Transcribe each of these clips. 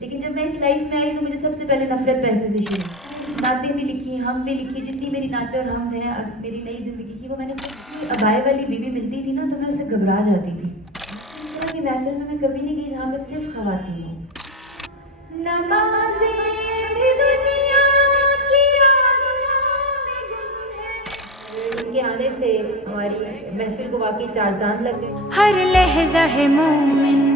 لیکن جب میں اس لائف میں آئی تو مجھے سب سے پہلے نفرت پیسے سے شروع. نعتیں بھی لکھی, ہم بھی لکھی, جتنی میری نعتیں اور حمد ہیں میری نئی زندگی کی, وہ میں نے خود ابائے والی بیوی ملتی تھی نا تو میں اس سے گھبرا جاتی تھی. اس طرح کی محفل میں کبھی نہیں گئی جہاں پہ صرف خواتین ہوں. نمازیں بھی دنیا کی آگوں میں گم ہیں. ان کے آنے سے ہماری محفل کو واقعی چار چاند لگ گئے. ہر لحظہ ہے مومن,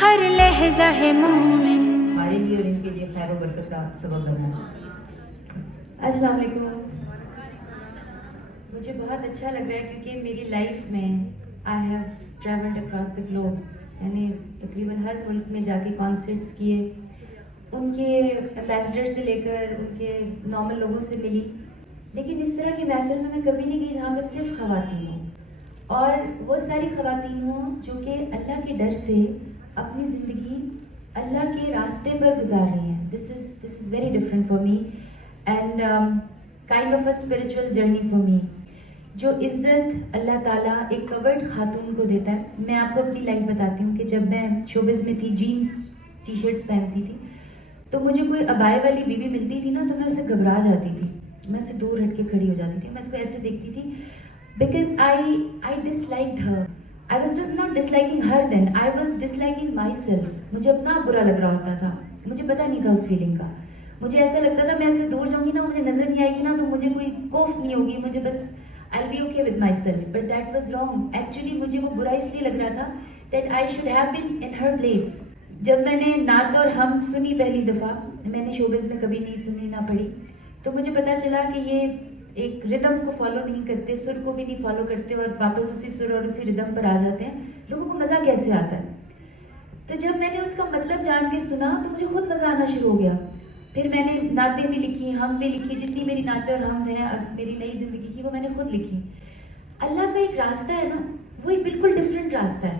ہر لحظہ ہے مومن. ہمارے لیے اور ان کے لیے خیر و برکت کا سبب بنا ہے. السلام علیکم. مجھے بہت اچھا لگ رہا ہے کیونکہ میری لائف میں I have travelled across the globe. میں نے تقریباً ہر ملک میں جا کے کانسرٹس کیے, ان کے امبیسڈر سے لے کر ان کے نارمل لوگوں سے ملی, لیکن اس طرح کی محفل میں کبھی نہیں گئی جہاں پہ صرف خواتین ہوں, اور وہ ساری خواتین ہوں جو کہ اللہ کے ڈر سے اپنی زندگی اللہ کے راستے پر گزار رہی ہیں. This is very different for me and kind of a spiritual journey for me. جو عزت اللہ تعالیٰ ایک کورڈ خاتون کو دیتا ہے. میں آپ کو اپنی لائف بتاتی ہوں کہ جب میں شوبز میں تھی, جینس ٹی شرٹس پہنتی تھی, تو مجھے کوئی ابائے والی بیوی ملتی تھی نا تو میں اس سے گھبرا جاتی تھی, میں اس سے دور ہٹ کے کھڑی ہو جاتی تھی. میں اس کو ایسے دیکھتی تھی because I disliked her. I was not disliking her then, I was disliking myself. مجھے اپنا برا لگ رہا ہوتا تھا, مجھے پتہ نہیں تھا اس فیلنگ کا. مجھے ایسا لگتا تھا میں اس سے دور جاؤں گی نا, مجھے نظر نہیں آئے گی نا تو مجھے کوئی کوفت نہیں ہوگی, مجھے بس I'll be okay with myself. But that was wrong. Actually مجھے وہ برا اس لیے لگ رہا تھا that I should have been in her place. جب میں نے نعت اور حمد سنی پہلی دفعہ, میں نے شوبز میں کبھی نہیں سنی نہ پڑھی, تو مجھے پتہ چلا کہ یہ ایک ردم کو فالو نہیں کرتے, سر کو بھی نہیں فالو کرتے اور واپس اسی سر اور اسی ردم پر آ جاتے ہیں. لوگوں کو مزہ کیسے آتا ہے؟ تو جب میں نے اس کا مطلب جان کے سنا تو مجھے خود مزہ آنا شروع ہو گیا. پھر میں نے نعتیں بھی لکھی, ہم بھی لکھی, جتنی میری نعتیں اور حمد ہیں میری نئی زندگی کی, وہ میں نے خود لکھی. اللہ کا ایک راستہ ہے نا, وہ ایک بالکل ڈفرینٹ راستہ ہے.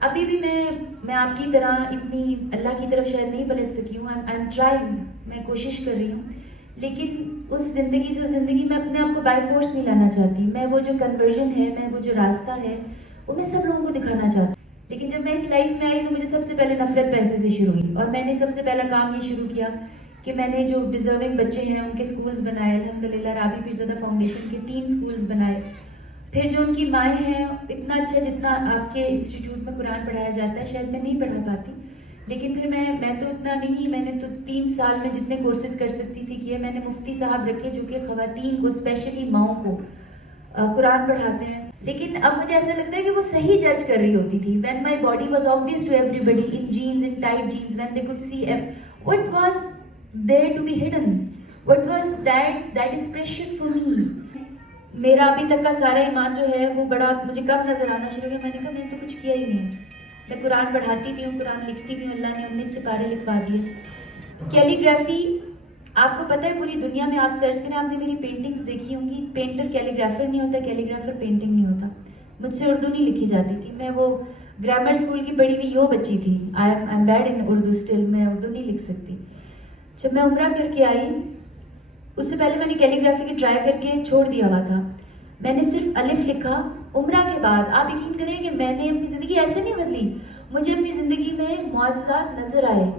ابھی بھی میں آپ کی طرح اتنی اللہ کی طرف شاید نہیں پلٹ سکی ہوں. آئی ایم ٹرائنگ, میں کوشش کر رہی ہوں, لیکن اس زندگی سے زندگی میں اپنے آپ کو بائی فورس نہیں لانا چاہتی. میں وہ جو کنورژن ہے, میں وہ جو راستہ ہے, وہ میں سب لوگوں کو دکھانا چاہتی ہوں. لیکن جب میں اس لائف میں آئی تو مجھے سب سے پہلے نفرت پیسے سے شروع ہوئی, اور میں نے سب سے پہلا کام یہ شروع کیا کہ میں نے جو ڈیزرونگ بچے ہیں ان کے سکولز بنائے. الحمدللہ رابی پیرزادہ فاؤنڈیشن کے 3 سکولز بنائے. پھر جو ان کی مائیں ہیں, اتنا اچھا جتنا آپ کے انسٹیٹیوٹ میں قرآن پڑھایا جاتا ہے شاید میں نہیں پڑھا پاتی, لیکن پھر میں تو اتنا نہیں, میں نے تو 3 سال میں جتنے کورسز کر سکتی تھی کیے. میں نے مفتی صاحب رکھے جو کہ خواتین کو, اسپیشلی ماؤں کو قرآن پڑھاتے ہیں. لیکن اب مجھے ایسا لگتا ہے کہ وہ صحیح جج کر رہی ہوتی تھی. when my body was obvious to everybody in jeans, in tight jeans, when they could see what was there to be hidden, what was that is precious for me. میرا ابھی تک کا سارا ایمان جو ہے وہ بڑا مجھے کم نظر آنا شروع ہو گیا. میں نے کہا میں نے تو کچھ کیا ہی نہیں. میں قرآن پڑھاتی بھی ہوں, قرآن لکھتی بھی ہوں, اللہ نے 19 سپارے لکھوا دیے. کیلی گرافی آپ کو پتہ ہے پوری دنیا میں آپ سرچ کریں, آپ نے میری پینٹنگز دیکھی ہوں گی. پینٹر کیلی گرافر نہیں ہوتا, کیلی گرافر پینٹنگ نہیں ہوتا. مجھ سے اردو نہیں لکھی جاتی تھی. میں وہ گرامر اسکول کی پڑھی ہوئی بچی تھی. I am bad in Urdu still, میں اردو نہیں لکھ سکتی. جب میں عمرہ کر کے آئی, اس سے پہلے میں نے کیلی گرافی کی ٹرائی کر کے چھوڑ دیا ہوا تھا. میں نے صرف الف لکھا. عمرہ کے بعد آپ یقین کریں کہ میں نے اپنی زندگی ایسے نہیں بدلی. مجھے اپنی زندگی میں معجزات نظر آئے,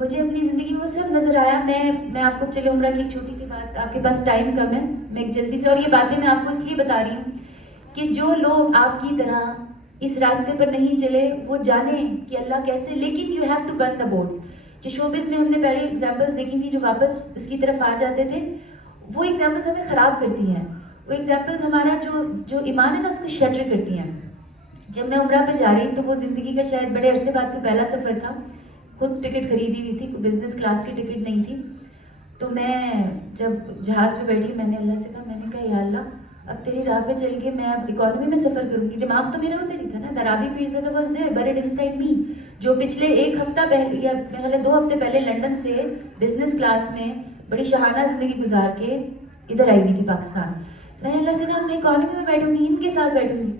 مجھے اپنی زندگی میں وہ سب نظر آیا. میں آپ کو چلے عمرہ کی ایک چھوٹی سی بات, آپ کے پاس ٹائم کم ہے, میں ایک جلدی سے, اور یہ باتیں میں آپ کو اس لیے بتا رہی ہوں کہ جو لوگ آپ کی طرح اس راستے پر نہیں چلے وہ جانیں کہ اللہ کیسے. لیکن you have to burn the boards. جو شوبز میں ہم نے پہلے ایگزامپلس دیکھی تھی جو واپس اس کی طرف آ جاتے تھے, وہ ایگزامپلس ہمیں خراب کرتی ہیں. وہ ایگزامپلس ہمارا جو ایمان ہے نا اس کو شٹر کرتی ہیں. جب میں عمرہ پہ جا رہی تو وہ زندگی کا شاید بڑے عرصے بعد کا پہلا سفر تھا. خود ٹکٹ خریدی ہوئی تھی, بزنس کلاس کی ٹکٹ نہیں تھی. تو میں جب جہاز پہ بیٹھی, میں نے اللہ سے کہا, میں نے کہا یا اللہ اب تیری راہ پہ چل کے میں اب اکانومی میں سفر کروں گی. دماغ تو میرا ادھر ہی تھا نا. درابی Pirzada was there bred inside me, جو پچھلے 1 ہفتہ پہلے یا میرے خیال 2 ہفتے پہلے لنڈن سے بزنس کلاس میں بڑی شاہانہ زندگی گزار کے ادھر آئی ہوئی تھی پاکستان. میں نے اللہ سے کہا میں اکانومی میں بیٹھوں گی, ان کے ساتھ بیٹھوں گی.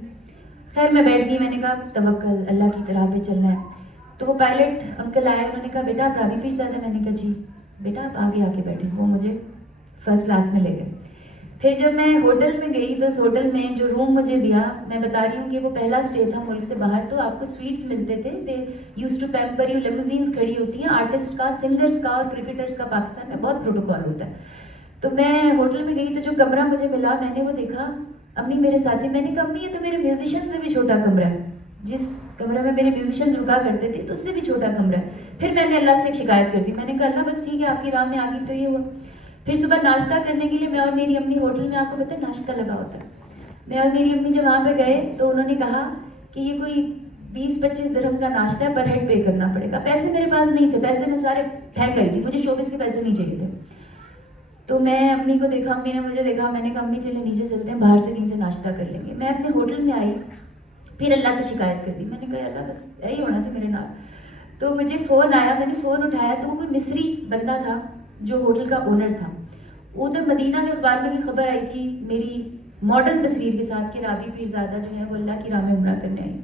خیر میں بیٹھ گئی. میں نے کہا توکل اللہ کی طرح پہ چلنا ہے. تو وہ پائلٹ انکل آئے, انہوں نے کہا بیٹا آپ رابی پیرزادہ. میں نے کہا جی. بیٹا آپ آگے آ کے بیٹھے. وہ مجھے فرسٹ کلاس میں لے گئے. پھر جب میں ہوٹل میں گئی تو اس ہوٹل میں جو روم مجھے دیا، میں بتا رہی ہوں کہ وہ پہلا اسٹے تھا ملک سے باہر، تو آپ کو سویٹس ملتے تھے، they use to pamper you, لیموزینس کھڑی ہوتی ہیں آرٹسٹ کا، سنگرز کا اور کرکٹرز کا، پاکستان میں بہت پروٹوکول ہوتا ہے. تو میں ہوٹل میں گئی تو جو کمرہ مجھے ملا میں نے وہ دیکھا، امی میرے ساتھ ہی، میں نے کہا امی یہ تو میرے میوزیشین سے بھی چھوٹا کمرہ ہے، جس کمرے میں میرے میوزیشینز رکا کرتے تھے تو اس سے بھی چھوٹا کمرہ ہے. پھر میں نے اللہ سے ایک شکایت کر دی، میں نے کہا اللہ بس ٹھیک ہے آپ کی راہ میں آ گئی تو یہ ہوا. پھر صبح ناشتہ کرنے کے لیے میں اور میری امی ہوٹل میں، آپ کو پتہ ہے ناشتہ لگا ہوتا ہے، میں اور میری امی جب وہاں پہ گئے تو انہوں نے کہا کہ یہ کوئی 20-25 درہم کا ناشتہ ہے، پر ہیڈ پے کرنا پڑے گا. پیسے میرے پاس نہیں تھے، پیسے میں سارے پھینک گئی تھی، مجھے شوبز کے پیسے نہیں چاہیے تھے. تو میں امی کو دیکھا، امی نے مجھے دیکھا، میں نے کہا امی چلے نیچے چلتے ہیں، باہر سے کہیں سے ناشتہ کر لیں گے. میں اپنے ہوٹل میں آئی، پھر اللہ سے شکایت کر دی، میں نے کہا اللہ بس یہی ہونا سے میرے نال. تو مجھے فون آیا، میں نے فون اٹھایا تو وہ کوئی مصری بندہ تھا جو ہوٹل کا اونر تھا. ادھر مدینہ کے اخبار میں کی خبر آئی تھی میری ماڈرن تصویر کے ساتھ کہ رابی پیرزادہ جو ہے وہ اللہ کی راہ میں عمرہ کرنے آئی.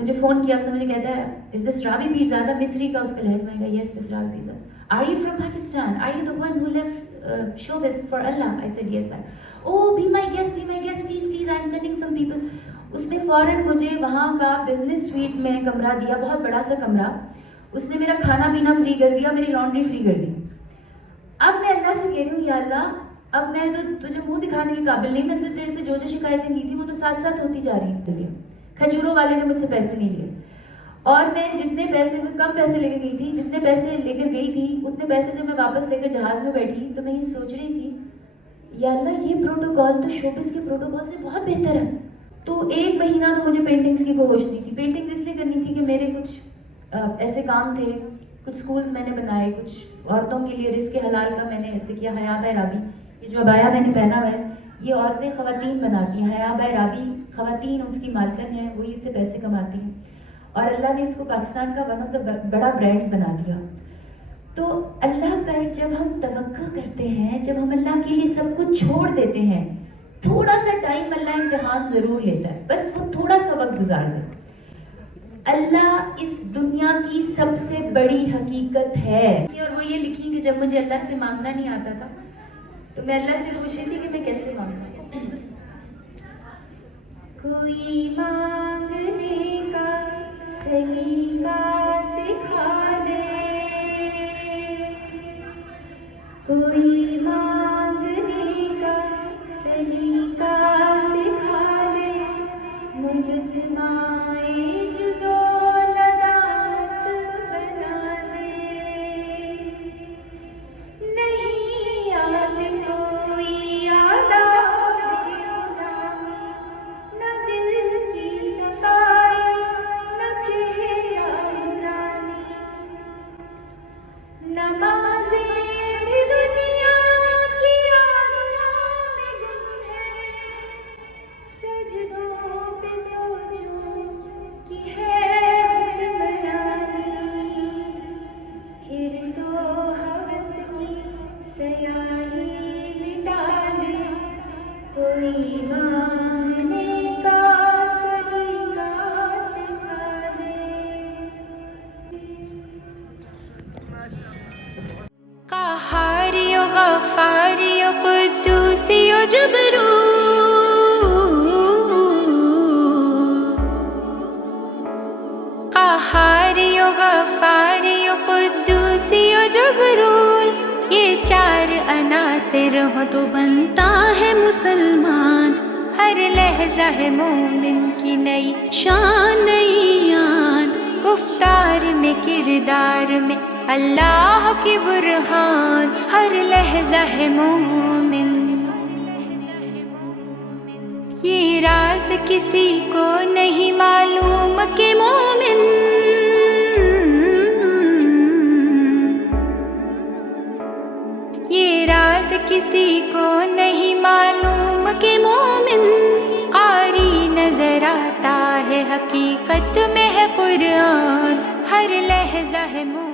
مجھے فون کیا، اس نے مجھے کہتا ہے از دس رابی پیرزادہ، مصری کا اس کا لہجہ. میں نے کہا yes this Rabi Pirzada. Are you from Pakistan? Are you the one who left showbiz for Allah? I said yes sir. Oh be my guest please I am sending some people. اس نے فوراً مجھے وہاں کا بزنس سویٹ میں کمرہ دیا، بہت بڑا سا کمرہ. اس نے میرا کھانا پینا فری کر دیا، میری لانڈری فری کر دی. اب میں اللہ سے کہہ رہی ہوں یا اللہ اب میں تو تجھے منہ دکھانے کے قابل نہیں، میں تو تیرے سے جو شکایتیں کی تھی وہ تو ساتھ ساتھ ہوتی جا رہی ہیں. کھجوروں والے نے مجھ سے پیسے نہیں لیے، اور میں جتنے پیسے، میں کم پیسے لے کے گئی تھی، جتنے پیسے لے کر گئی تھی اتنے پیسے جب میں واپس لے کر جہاز میں بیٹھی تو میں یہ سوچ رہی تھی یا اللہ یہ پروٹوکول تو شوبز کے پروٹوکول سے بہت بہتر ہے. تو 1 مہینہ تو مجھے پینٹنگز کی کوئی ہوش نہیں تھی. پینٹنگز اس لیے کرنی تھی کہ میرے کچھ ایسے کام تھے، کچھ سکولز میں نے بنائے، کچھ عورتوں کے لیے رزق حلال کا میں نے ایسے کیا. حیا بہ رابی، یہ جو عبایا میں نے پہنا ہوا ہے یہ عورتیں خواتین بناتی ہیں. حیا بہ رابی خواتین اس کی مالکن ہیں، وہی اس سے پیسے کماتی ہیں، اور اللہ نے اس کو پاکستان کا ون آف دا بڑا برانڈز بنا دیا. تو اللہ پر جب ہم توقع کرتے ہیں، جب ہم اللہ کے لیے سب کچھ چھوڑ دیتے ہیں، تھوڑا سا ٹائم اللہ امتحان ضرور لیتا ہے، بس وہ تھوڑا سا وقت گزار دے. اللہ اس دنیا کی سب سے بڑی حقیقت ہے. اور وہ یہ لکھی کہ جب مجھے اللہ سے مانگنا نہیں آتا تھا تو میں اللہ سے پوچھ رہی تھی کہ میں کیسے مانگوں. کوئی مانگنے کا سلیقہ سکھا دے، کوئی مانگنے کا سلیقہ سکھا دے، مجسمائے جزو ندامت بنا دے. نہیں آتے کوئی آداب غلامی، نہ دل کی صفائی نہ چہرہ نورانی. نمازیں بھی دنیا کی آگوں میں گم ہے، سجدوں پہ سوچوں کہ ہے حکمرانی. حرص و ہوس کی سیاہی مٹا دے، کوئی مانگنے کا سلیقہ سکھا دے. قهاري وغفاري وقدوسي وجبروت، قهاري وغفاري وقدوسي وجبروت، یہ 4 عناصر ہو تو بنتا ہے مسلمان. ہر لحظہ ہے مومن کی نئی شان نئی آن، گفتار میں کردار میں اللہ کی برہان. ہر لحظہ ہے مومن، یہ راز کسی کو نہیں معلوم کہ مومن، یہ راز کسی کو نہیں معلوم کہ مومن. قاری نظر آتا ہے حقیقت میں ہے قرآن، ہر لحظہ ہے مومن.